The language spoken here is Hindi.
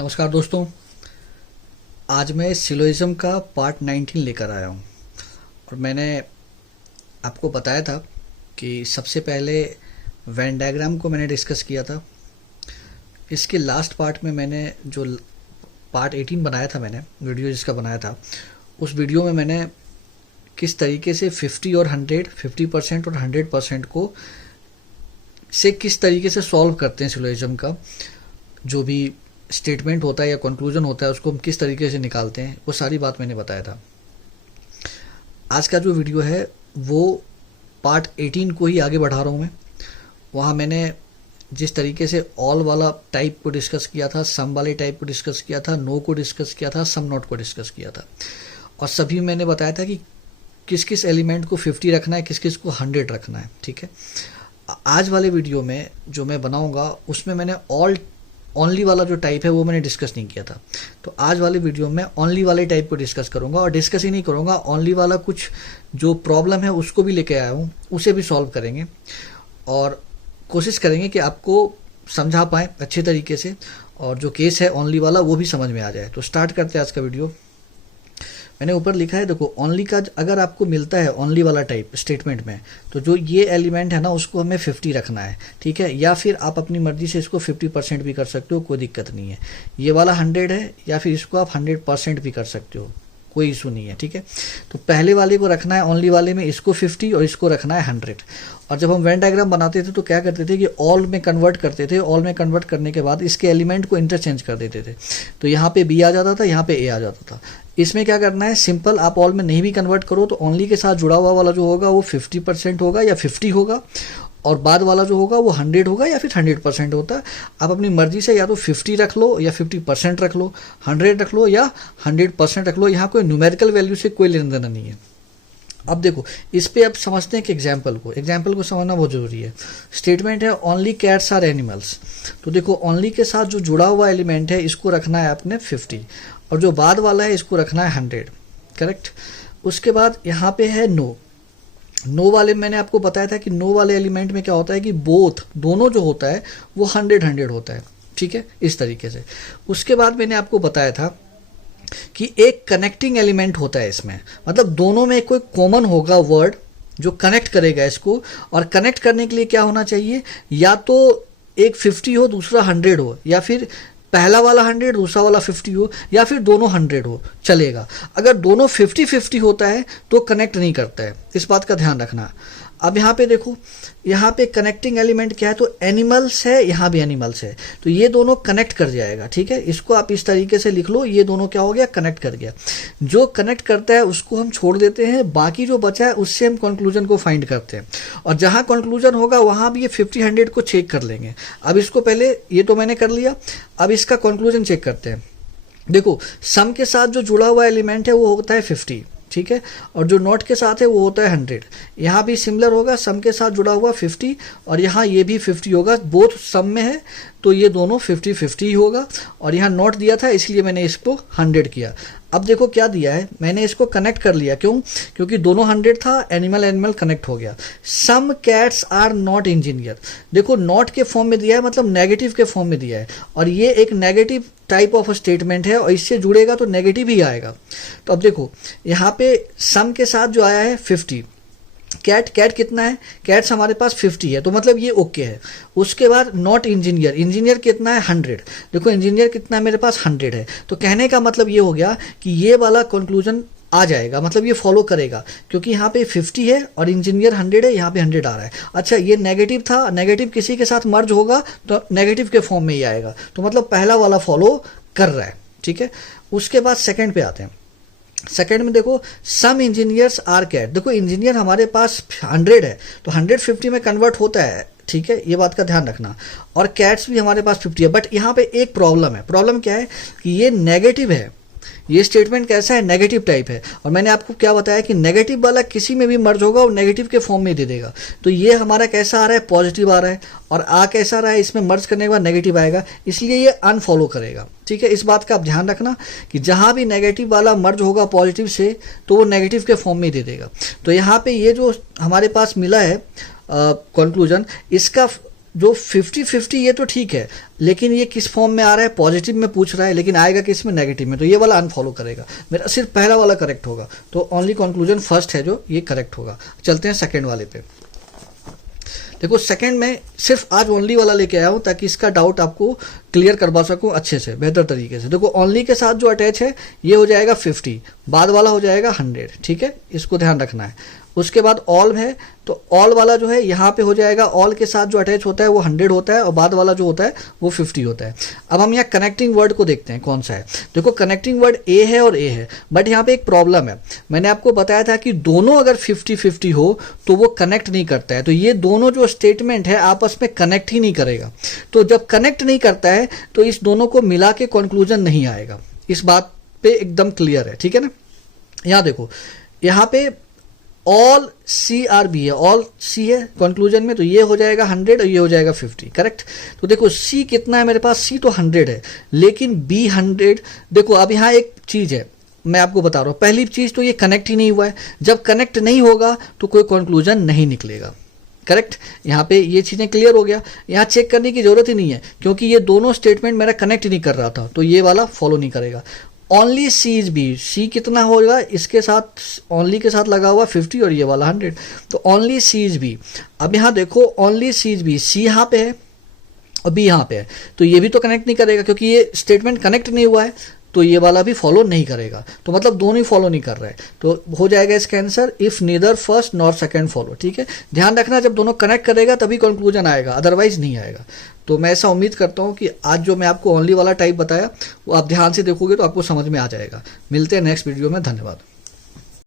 नमस्कार दोस्तों। आज मैं सिलोइज्म का पार्ट 19 लेकर आया हूँ और मैंने आपको बताया था कि सबसे पहले वेन डायग्राम को मैंने डिस्कस किया था। इसके लास्ट पार्ट में मैंने जो पार्ट 18 बनाया था, मैंने वीडियो जिसका बनाया था, उस वीडियो में मैंने किस तरीके से 50 और 100, 50% और 100% को से किस तरीके से सॉल्व करते हैं सिलोइज्म का जो भी स्टेटमेंट होता है या कंक्लूजन होता है, उसको हम किस तरीके से निकालते हैं, वो सारी बात मैंने बताया था। आज का जो वीडियो है वो पार्ट 18 को ही आगे बढ़ा रहा हूँ मैं। वहाँ मैंने जिस तरीके से ऑल वाला टाइप को डिस्कस किया था, सम वाले टाइप को डिस्कस किया था, नो को डिस्कस किया था, सम नॉट को डिस्कस किया था, और सभी मैंने बताया था कि किस किस एलिमेंट को 50 रखना है, किस किस को 100 रखना है। ठीक है, आज वाले वीडियो में जो मैं बनाऊंगा उसमें मैंने ओनली वाला जो टाइप है वो मैंने डिस्कस नहीं किया था। तो आज वाले वीडियो में ओनली वाले टाइप को डिस्कस करूंगा, और डिस्कस ही नहीं करूंगा, ओनली वाला कुछ जो प्रॉब्लम है उसको भी लेके आया हूँ, उसे भी सॉल्व करेंगे और कोशिश करेंगे कि आपको समझा पाएँ अच्छे तरीके से, और जो केस है ओनली वाला वो भी समझ में आ जाए। तो स्टार्ट करते हैं आज का वीडियो। मैंने ऊपर लिखा है, देखो, ओनली का अगर आपको मिलता है ओनली वाला टाइप स्टेटमेंट में, तो जो ये एलिमेंट है ना उसको हमें 50 रखना है। ठीक है, या फिर आप अपनी मर्जी से इसको 50% भी कर सकते हो, कोई दिक्कत नहीं है। ये वाला 100 है, या फिर इसको आप 100% भी कर सकते हो, कोई इशू नहीं है। ठीक है, तो पहले वाले को रखना है ओनली वाले में, इसको 50 और इसको रखना है 100। और जब हम वेन डायग्राम बनाते थे तो क्या करते थे कि ऑल में कन्वर्ट करते थे, ऑल में कन्वर्ट करने के बाद इसके एलिमेंट को इंटरचेंज कर देते थे। तो यहाँ पे बी आ जाता था, यहाँ पे ए आ जाता था। इसमें क्या करना है, सिंपल, आप ऑल में नहीं भी कन्वर्ट करो तो ओनली के साथ जुड़ा हुआ वाला जो होगा वो 50% होगा या 50 होगा, और बाद वाला जो होगा वो 100 होगा या फिर 100% होता है। आप अपनी मर्जी से या तो 50 रख लो या 50% रख लो, 100 रख लो या 100% रख लो। यहाँ कोई न्यूमेरिकल वैल्यू से कोई लेना देना नहीं है। अब देखो, इस पे अब समझते हैं कि एग्जाम्पल को समझना बहुत जरूरी है। स्टेटमेंट है ओनली कैट्स आर एनिमल्स। तो देखो, ओनली के साथ जो जुड़ा हुआ एलिमेंट है इसको रखना है आपने 50, और जो बाद वाला है इसको रखना है 100। करेक्ट। उसके बाद यहाँ पे है नो वाले मैंने आपको बताया था कि नो वाले एलिमेंट में क्या होता है कि दोनों जो होता है वो 100 होता है। ठीक है, इस तरीके से। उसके बाद मैंने आपको बताया था कि एक कनेक्टिंग एलिमेंट होता है इसमें, मतलब दोनों में कोई कॉमन होगा वर्ड जो कनेक्ट करेगा इसको। और कनेक्ट करने के लिए क्या होना चाहिए, या तो एक 50 हो दूसरा 100 हो, या फिर पहला वाला 100 दूसरा वाला 50 हो, या फिर दोनों 100 हो, चलेगा। अगर दोनों 50-50 होता है तो कनेक्ट नहीं करता है, इस बात का ध्यान रखना। अब यहाँ पे देखो, यहाँ पे कनेक्टिंग एलिमेंट क्या है, तो एनिमल्स है, यहाँ भी एनिमल्स है, तो ये दोनों कनेक्ट कर जाएगा। ठीक है, इसको आप इस तरीके से लिख लो, ये दोनों क्या हो गया, कनेक्ट कर गया। जो कनेक्ट करता है उसको हम छोड़ देते हैं, बाकी जो बचा है उससे हम कंक्लूजन को फाइंड करते हैं, और जहाँ कंक्लूजन होगा वहाँ भी ये 50-100 को चेक कर लेंगे। अब इसको पहले, ये तो मैंने कर लिया, अब इसका कंक्लूजन चेक करते हैं। देखो, सम के साथ जो जुड़ा हुआ एलिमेंट है वो होता है 50। ठीक है, और जो नॉट के साथ है वो होता है 100। यहाँ भी सिमिलर होगा, सम के साथ जुड़ा हुआ 50, और यहाँ ये भी 50 होगा। बोथ सम में है तो ये दोनों 50-50 ही होगा, और यहाँ नॉट दिया था इसलिए मैंने इसको 100 किया। अब देखो क्या दिया है, मैंने इसको कनेक्ट कर लिया। क्यों? क्योंकि दोनों 100 था, एनिमल कनेक्ट हो गया। Some cats are not engineer. देखो, नॉट के फॉर्म में दिया है, मतलब नेगेटिव के फॉर्म में दिया है, और ये एक नेगेटिव टाइप ऑफ स्टेटमेंट है, और इससे जुड़ेगा तो नेगेटिव ही आएगा। तो अब देखो, यहाँ पे सम के साथ जो आया है 50, कैट कितना है, कैट्स हमारे पास 50 है, तो मतलब ये ओके है। उसके बाद नॉट इंजीनियर कितना है, 100। देखो, इंजीनियर कितना है मेरे पास, 100 है। तो कहने का मतलब ये हो गया कि ये वाला कंक्लूजन आ जाएगा, मतलब ये फॉलो करेगा, क्योंकि यहाँ पे 50 है और इंजीनियर 100 है, यहाँ पे 100 आ रहा है। अच्छा, ये नेगेटिव था, नेगेटिव किसी के साथ मर्ज होगा तो नेगेटिव के फॉर्म में ही आएगा, तो मतलब पहला वाला फॉलो कर रहा है। ठीक है, उसके बाद सेकंड पे आते हैं। सेकेंड में देखो, सम इंजीनियर्स आर कैट। देखो, इंजीनियर हमारे पास 100 है, तो 150 में कन्वर्ट होता है। ठीक है, ये बात का ध्यान रखना। और कैट्स भी हमारे पास 50 है, बट यहाँ पे एक प्रॉब्लम है। प्रॉब्लम क्या है कि ये नेगेटिव है, ये स्टेटमेंट कैसा है, नेगेटिव टाइप है। और मैंने आपको क्या बताया कि नेगेटिव वाला किसी में भी मर्ज होगा और नेगेटिव के फॉर्म में दे देगा। तो ये हमारा कैसा आ रहा है, पॉजिटिव आ रहा है, और आ कैसा रहा है, इसमें मर्ज करने के बाद नेगेटिव आएगा, इसलिए ये अनफॉलो करेगा। ठीक है, इस बात का आप ध्यान रखना कि जहां भी नेगेटिव वाला मर्ज होगा पॉजिटिव से तो वो नेगेटिव के फॉर्म में दे देगा। तो यहाँ पे ये जो हमारे पास मिला है कंक्लूजन, इसका जो 50-50 ये तो ठीक है, लेकिन ये किस फॉर्म में आ रहा है, पॉजिटिव में पूछ रहा है, लेकिन आएगा किस में, नेगेटिव में, तो ये वाला अनफॉलो करेगा, मेरा सिर्फ पहला वाला करेक्ट होगा। तो ओनली कंक्लूजन फर्स्ट है जो ये करेक्ट होगा। चलते हैं सेकंड वाले पे। देखो सेकंड में सिर्फ आज ओनली वाला लेके आया हूँ ताकि इसका डाउट आपको क्लियर करवा सकूँ अच्छे से, बेहतर तरीके से। देखो ओनली के साथ जो अटैच है ये हो जाएगा 50, बाद वाला हो जाएगा 100, ठीक है, इसको ध्यान रखना है। उसके बाद ऑल है, तो ऑल वाला जो है यहाँ पे हो जाएगा, ऑल के साथ जो अटैच होता है वो 100 होता है और बाद वाला जो होता है वो 50 होता है। अब हम यहाँ कनेक्टिंग वर्ड को देखते हैं कौन सा है। देखो कनेक्टिंग वर्ड ए है और ए है, बट यहाँ पे एक प्रॉब्लम है। मैंने आपको बताया था कि दोनों अगर 50-50 हो तो वो कनेक्ट नहीं करता है, तो ये दोनों जो स्टेटमेंट है आपस में कनेक्ट ही नहीं करेगा। तो जब कनेक्ट नहीं करता है तो इस दोनों को मिला के कंक्लूजन नहीं आएगा। इस बात पे एकदम क्लियर है, ठीक है ना। यहाँ देखो, यहाँ पे ऑल सी आर बी है, ऑल सी है कंक्लूजन में, तो ये हो जाएगा 100 और ये हो जाएगा 50, करेक्ट। तो देखो सी कितना है मेरे पास, सी तो 100 है, लेकिन बी 100। देखो अब यहाँ एक चीज है मैं आपको बता रहा हूँ, पहली चीज तो ये कनेक्ट ही नहीं हुआ है। जब कनेक्ट नहीं होगा तो कोई कंक्लूजन नहीं निकलेगा, करेक्ट। यहाँ पे ये चीज़ें क्लियर हो गया, यहाँ चेक करने की जरूरत ही नहीं है क्योंकि ये दोनों स्टेटमेंट मेरा कनेक्ट नहीं कर रहा था, तो ये वाला फॉलो नहीं करेगा। ओनली सी इज बी, सी कितना होगा, इसके साथ ओनली के साथ लगा हुआ 50 और ये वाला 100, तो ओनली सी इज बी। अब यहाँ देखो ओनली सी इज बी, सी यहाँ पे है और बी यहाँ पे है, तो ये भी तो कनेक्ट नहीं करेगा क्योंकि ये स्टेटमेंट कनेक्ट नहीं हुआ है, तो ये वाला भी फॉलो नहीं करेगा। तो मतलब दोनों ही फॉलो नहीं कर रहा है, तो हो जाएगा इसका answer if neither first nor second follow, ठीक है। ध्यान रखना जब दोनों कनेक्ट करेगा तभी कंक्लूजन आएगा, अदरवाइज नहीं आएगा। तो मैं ऐसा उम्मीद करता हूँ कि आज जो मैं आपको ओनली वाला टाइप बताया वो आप ध्यान से देखोगे तो आपको समझ में आ जाएगा। मिलते हैं नेक्स्ट वीडियो में, धन्यवाद।